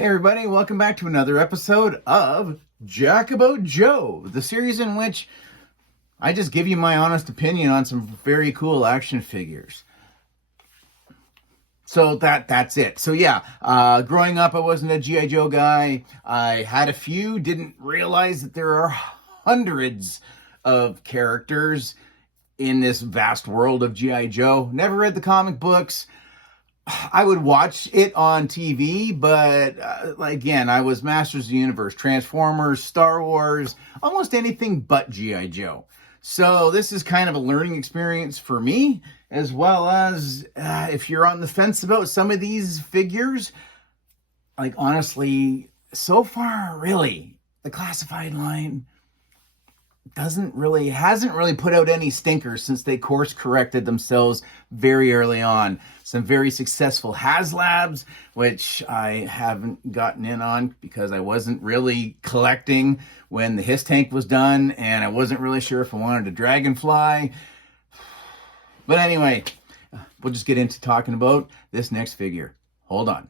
Hey everybody, welcome back to another episode of Jackabout Joe, the series in which I just give you my honest opinion on some very cool action figures. So that's it. So yeah, growing up I wasn't a G.I. Joe guy. I had a few, didn't realize that there are hundreds of characters in this vast world of G.I. Joe. Never read the comic books. I would watch it on TV, but again, I was Masters of the Universe, Transformers, Star Wars, almost anything but G.I. Joe. So this is kind of a learning experience for me, as well as if you're on the fence about some of these figures, like honestly, so far, really, the classified line hasn't really put out any stinkers since they course corrected themselves very early on. Some very successful HasLabs, which I haven't gotten in on because I wasn't really collecting when the Hiss Tank was done, and I wasn't really sure if I wanted a Dragonfly. But anyway, we'll just get into talking about this next figure. Hold on.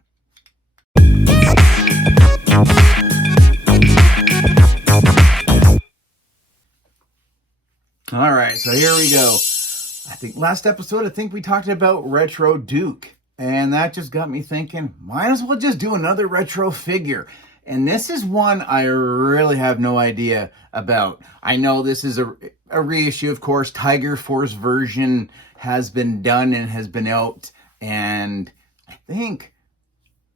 All right, so here we go. I think last episode, we talked about Retro Duke, and that just got me thinking, might as well just do another retro figure. And this is one I really have no idea about. I know this is a reissue, of course. Tiger Force version has been done and has been out, and I think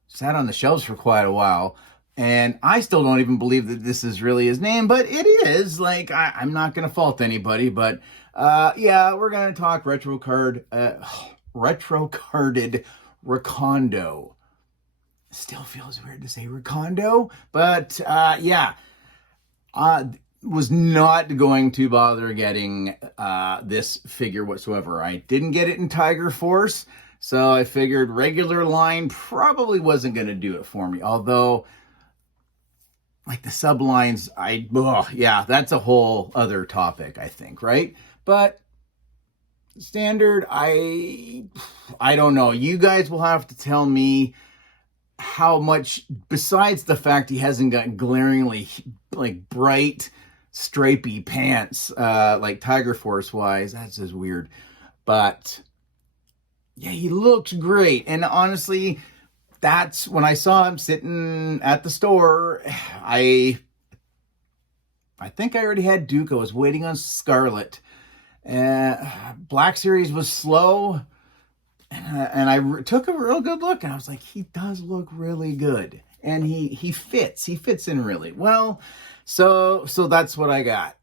sat on the shelves for quite a while. And I still don't even believe that this is really his name, but it is. Like, I'm not going to fault anybody, but yeah, we're going to talk retro carded Recondo. Still feels weird to say Recondo, but yeah, was not going to bother getting this figure whatsoever. I didn't get it in Tiger Force, so I figured regular line probably wasn't going to do it for me, although like the sublines, yeah, that's a whole other topic, I think, right? But standard, I don't know. You guys will have to tell me how much, besides the fact he hasn't got glaringly like bright stripy pants like Tiger Force wise. That's just weird. But yeah, he looks great. And honestly, that's when I saw him sitting at the store. I think I already had Duke. I was waiting on Scarlet. Black Series was slow. And I took a real good look. And I was like, he does look really good. And he fits. He fits in really well. So that's what I got.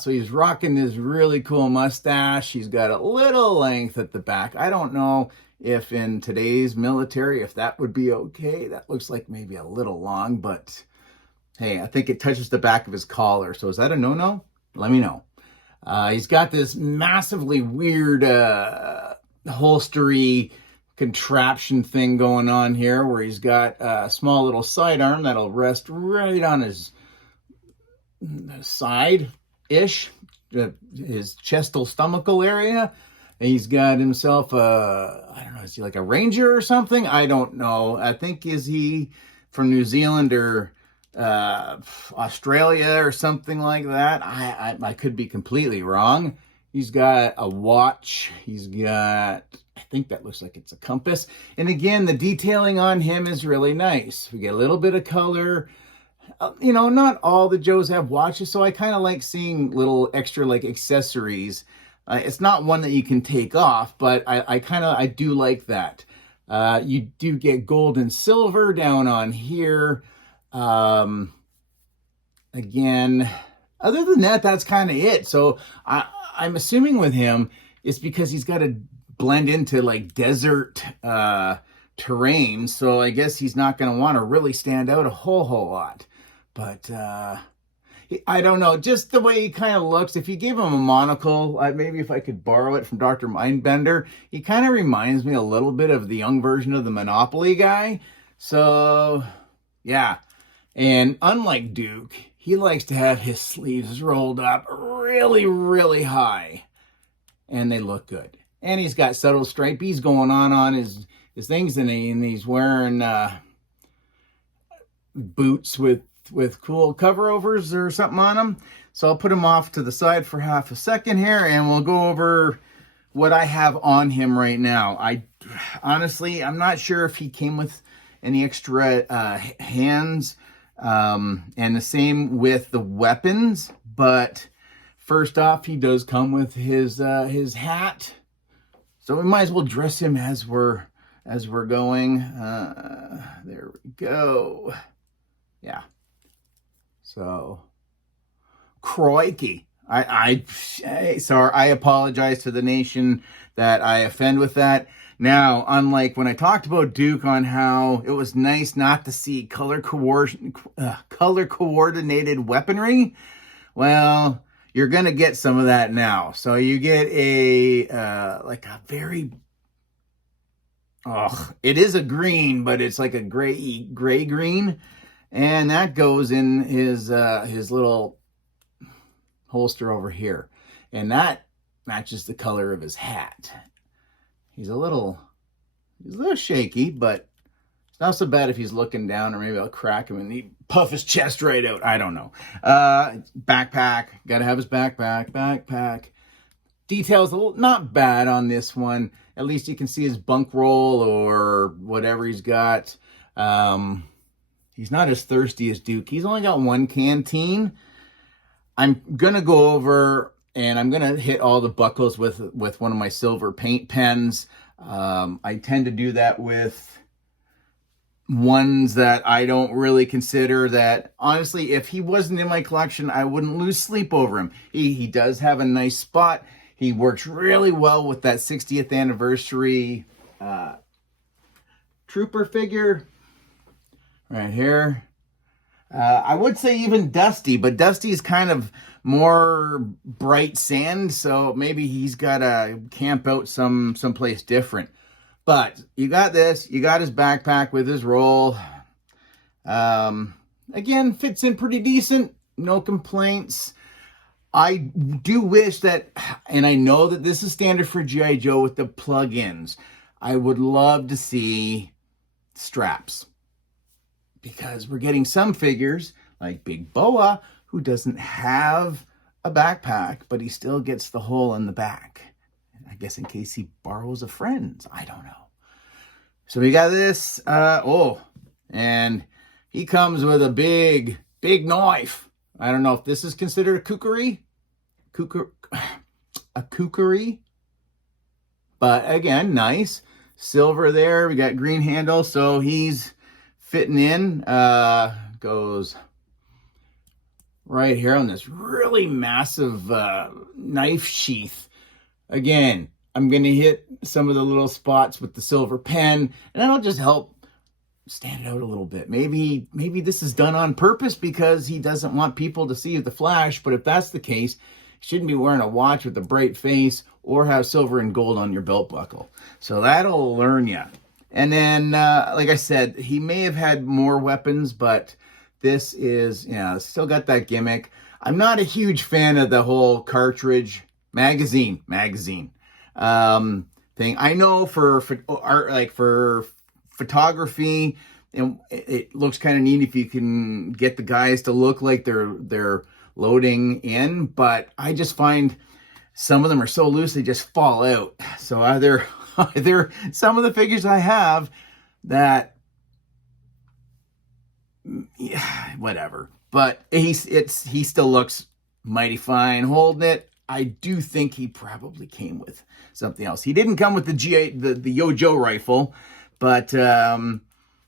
So he's rocking this really cool mustache. He's got a little length at the back. I don't know if in today's military, if that would be okay. That looks like maybe a little long, but hey, I think it touches the back of his collar. So is that a no-no? Let me know. He's got this massively weird holstery contraption thing going on here where he's got a small little sidearm that'll rest right on his side-ish, his chestal stomachal area. And he's got himself I don't know, is he like a ranger or something? I don't know. I think, is he from New Zealand or Australia or something like that? I could be completely wrong. He's got a watch. He's got, I think that looks like it's a compass. And again, the detailing on him is really nice. We get a little bit of color. You know, not all the Joes have watches, so I kind of like seeing little extra like accessories. It's not one that you can take off, but I do like that. You do get gold and silver down on here. Again, other than that, that's kind of it. So I'm assuming with him, it's because he's got to blend into like desert terrain. So I guess he's not going to want to really stand out a whole lot. But I don't know, just the way he kind of looks. If you gave him a monocle, maybe if I could borrow it from Dr. Mindbender, he kind of reminds me a little bit of the young version of the Monopoly guy. So, yeah. And unlike Duke, he likes to have his sleeves rolled up really, really high. And they look good. And he's got subtle stripies going on his things, and he's wearing boots with cool cover-overs or something on them. So I'll put him off to the side for half a second here, and we'll go over what I have on him right now. Honestly, I'm not sure if he came with any extra hands, and the same with the weapons, but first off, he does come with his hat. So we might as well dress him as we're going. There we go. Yeah. So, crikey. Sorry, I apologize to the nation that I offend with that. Now, unlike when I talked about Duke on how it was nice not to see color coordinated weaponry, well, you're going to get some of that now. So you get like a very, it is a green, but it's like a gray green. And that goes in his little holster over here. And that matches the color of his hat. He's a little shaky, but it's not so bad if he's looking down, or maybe I'll crack him and he puff his chest right out. I don't know. Backpack. Got to have his backpack. Details not bad on this one. At least you can see his bunk roll or whatever he's got. He's not as thirsty as Duke. He's only got one canteen. I'm going to go over and I'm going to hit all the buckles with one of my silver paint pens. I tend to do that with ones that I don't really consider that. Honestly, if he wasn't in my collection, I wouldn't lose sleep over him. He does have a nice spot. He works really well with that 60th anniversary trooper figure right here. I would say even Dusty, but Dusty is kind of more bright sand, so maybe he's got to camp out someplace different. But you got this. You got his backpack with his roll. Again, fits in pretty decent. No complaints. I do wish that, and I know that this is standard for G.I. Joe with the plug-ins, I would love to see straps. Because we're getting some figures, like Big Boa, who doesn't have a backpack, but he still gets the hole in the back. I guess in case he borrows a friend's. I don't know. So we got this. And he comes with a big knife. I don't know if this is considered a kukri. A kukri. But again, nice. Silver there. We got green handle. So he's fitting in. Goes right here on this really massive knife sheath. Again, I'm going to hit some of the little spots with the silver pen, and that'll just help stand it out a little bit. Maybe this is done on purpose because he doesn't want people to see the flash, but if that's the case, you shouldn't be wearing a watch with a bright face or have silver and gold on your belt buckle. So that'll learn you. And then, like I said, he may have had more weapons, but this is, still got that gimmick. I'm not a huge fan of the whole cartridge magazine thing. I know for art, like for photography, and it looks kind of neat if you can get the guys to look like they're loading in, but I just find some of them are so loose they just fall out. So either some of the figures I have that, whatever, but he still looks mighty fine holding it. I do think he probably came with something else. He didn't come with the Yo-Jo rifle, but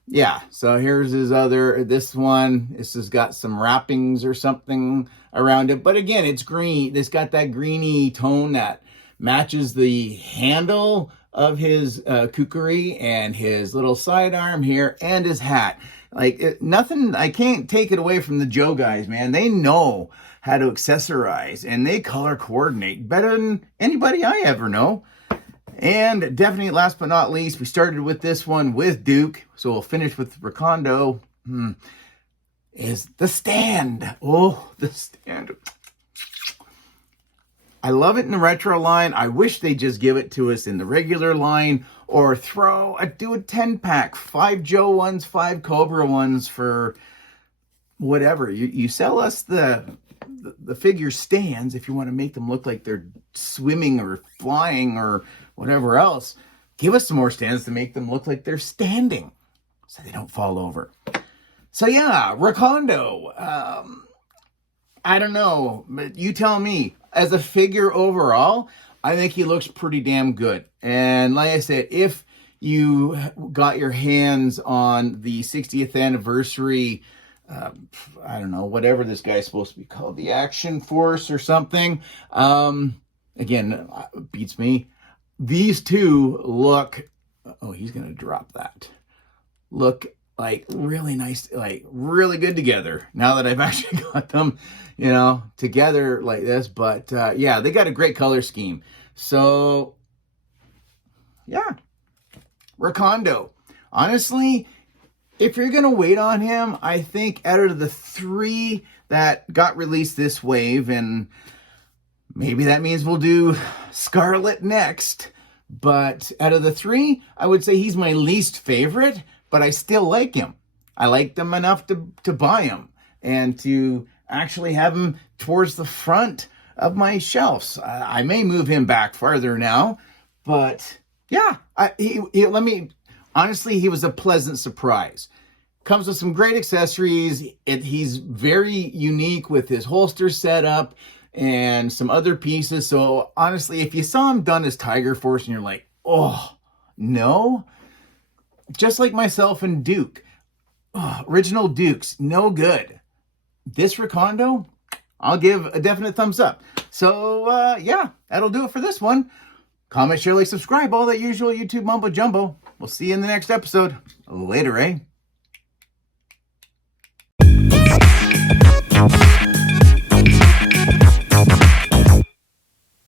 yeah. So here's this one. This has got some wrappings or something around it, but again, it's green. It's got that greeny tone that matches the handle of his kukri and his little sidearm here and his hat. Like nothing, I can't take it away from the Joe guys, man. They know how to accessorize and they color coordinate better than anybody I ever know. And definitely last but not least, we started with this one with Duke, so we'll finish with Recondo. Is the stand. Oh, the stand. I love it in the retro line. I wish they just give it to us in the regular line, or do a 10-pack, 5 Joe ones, 5 Cobra ones for whatever. You sell us the figure stands if you want to make them look like they're swimming or flying or whatever else. Give us some more stands to make them look like they're standing so they don't fall over. So yeah, Recondo. I don't know, but you tell me. As a figure overall, I think he looks pretty damn good. And like I said, if you got your hands on the 60th anniversary, I don't know, whatever this guy's supposed to be called, the Action Force or something. Again, beats me. These two look, oh, he's going to drop that. Look like really nice, like really good together now that I've actually got them, together like this. But yeah, they got a great color scheme. So yeah, Recondo. Honestly, if you're going to wait on him, I think out of the 3 that got released this wave, and maybe that means we'll do Scarlet next, but out of the 3, I would say he's my least favorite, but I still like him. I like them enough to buy him and to actually have him towards the front of my shelves. I may move him back farther now, but yeah, honestly, he was a pleasant surprise. Comes with some great accessories. He's very unique with his holster setup and some other pieces. So honestly, if you saw him done as Tiger Force and you're like, oh, no, just like myself and Duke, original Dukes, no good. This Recondo, I'll give a definite thumbs up. So yeah, that'll do it for this one. Comment, share, like, subscribe, all that usual YouTube mumbo jumbo. We'll see you in the next episode. Later, eh?